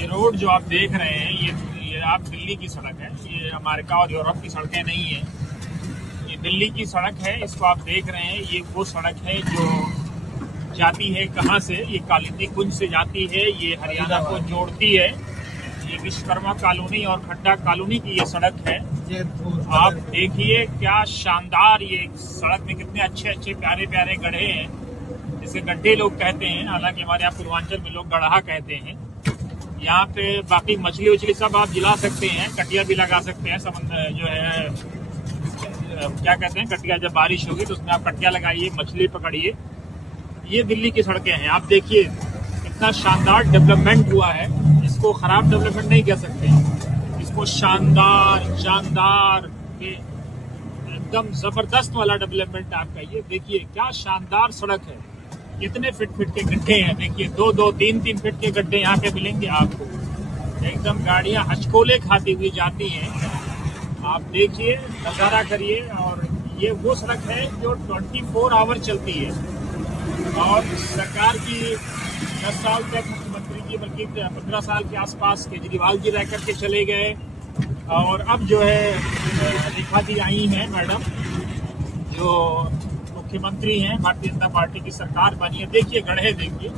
ये रोड जो आप देख रहे हैं ये आप दिल्ली की सड़क है। ये अमेरिका और यूरोप की सड़कें नहीं है, ये दिल्ली की सड़क है। इसको आप देख रहे हैं, ये वो सड़क है जो जाती है कहाँ से, ये कालिंदी कुंज से जाती है, ये हरियाणा को जोड़ती है। ये विश्वकर्मा कॉलोनी और खड्डा कॉलोनी की ये सड़क है। आप देखिए क्या शानदार, ये सड़क में कितने अच्छे अच्छे प्यारे प्यारे गड्ढे हैं, जिसे गड्ढे लोग कहते हैं। हालांकि हमारे यहाँ पूर्वांचल में लोग गड्ढा कहते हैं। यहाँ पे बाकी मछली उछली सब आप जिला सकते हैं, कटिया भी लगा सकते हैं। समंदर जो है क्या कहते हैं, कटिया, जब बारिश होगी तो उसमें आप कटिया लगाइए, मछली पकड़िए। ये दिल्ली की सड़कें हैं। आप देखिए कितना शानदार डेवलपमेंट हुआ है। इसको खराब डेवलपमेंट नहीं कह सकते, इसको शानदार शानदार एकदम जबरदस्त वाला डेवलपमेंट आप कहिए। देखिए क्या शानदार सड़क है, कितने फिट के गड्ढे हैं। देखिए 2-2, 3-3 फीट के गड्ढे यहाँ पे मिलेंगे आपको। एकदम गाड़ियाँ हचकोले खाती हुई जाती हैं। आप देखिए, नज़ारा करिए। और ये वो सड़क है जो 24 आवर चलती है। और सरकार की 10 साल तक मुख्यमंत्री की, बल्कि 15 साल के आसपास केजरीवाल जी रह करके चले गए। और अब जो है रेखा जी आई हैं मैडम, जो मुख्यमंत्री हैं, भारतीय जनता पार्टी की सरकार बनी है। देखिए गड्ढे, देखिए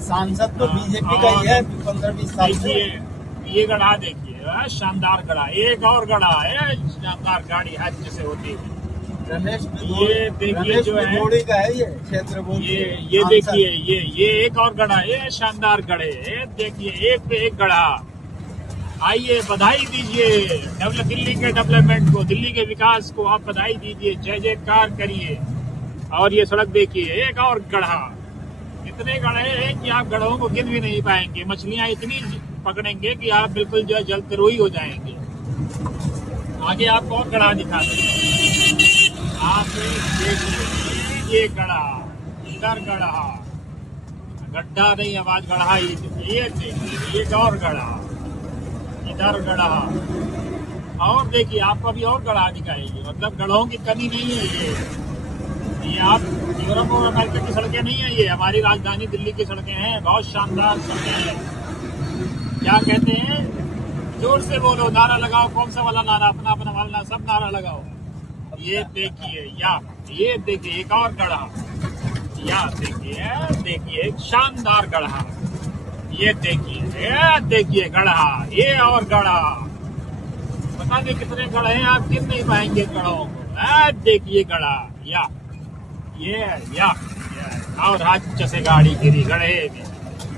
सांसद तो बीजेपी का ही है 15-20 साल से। ये गड्ढा देखिए, शानदार गड्ढा। एक और गड्ढा है, शानदार गाड़ी हाथ जैसे होती है। ये देखिए जो है का है ये क्षेत्र, ये देखिए ये एक और गड्ढा है, शानदार गड्ढे। देखिए एक पे एक गड्ढा। आइए बधाई दीजिए दिल्ली के डेवलपमेंट को, दिल्ली के विकास को आप बधाई दीजिए, जय जयकार करिए। और ये सड़क देखिए, एक और गड्ढा। इतने गड्ढे हैं कि आप गड्ढों को गिन भी नहीं पाएंगे। मछलियां इतनी पकड़ेंगे कि आप बिल्कुल जो है जलतरोई हो जाएंगे। आगे आपको और गड्ढा दिखाते हैं। आप देखिए ये गड्ढा, इधर गड्ढा, गड्ढा नहीं आवाज गड्ढा। ये देखिए एक और गड्ढा, इधर गड्ढा। और देखिए आपको अभी और गड्ढा दिखाएंगे। मतलब गड्ढों की कमी नहीं है। ये आप यूरोप और अमेरिका की सड़कें नहीं है, ये हमारी राजधानी दिल्ली की सड़कें हैं। बहुत शानदार सड़कें हैं। क्या कहते हैं, जोर से बोलो, नारा लगाओ। कौन सा वाला नारा? अपना अपना वाला सब नारा लगाओ। ये देखिए, ये देखिए एक और गड्ढा। या देखिए एक शानदार गड्ढा। ये देखिए गड्ढा, ये और गड्ढा। पता नहीं कितने गड्ढे हैं, आप गिन नहीं पाएंगे गड्ढों को। देखिए गड्ढा, या और हाथ से गाड़ी गिरी गड्ढे में।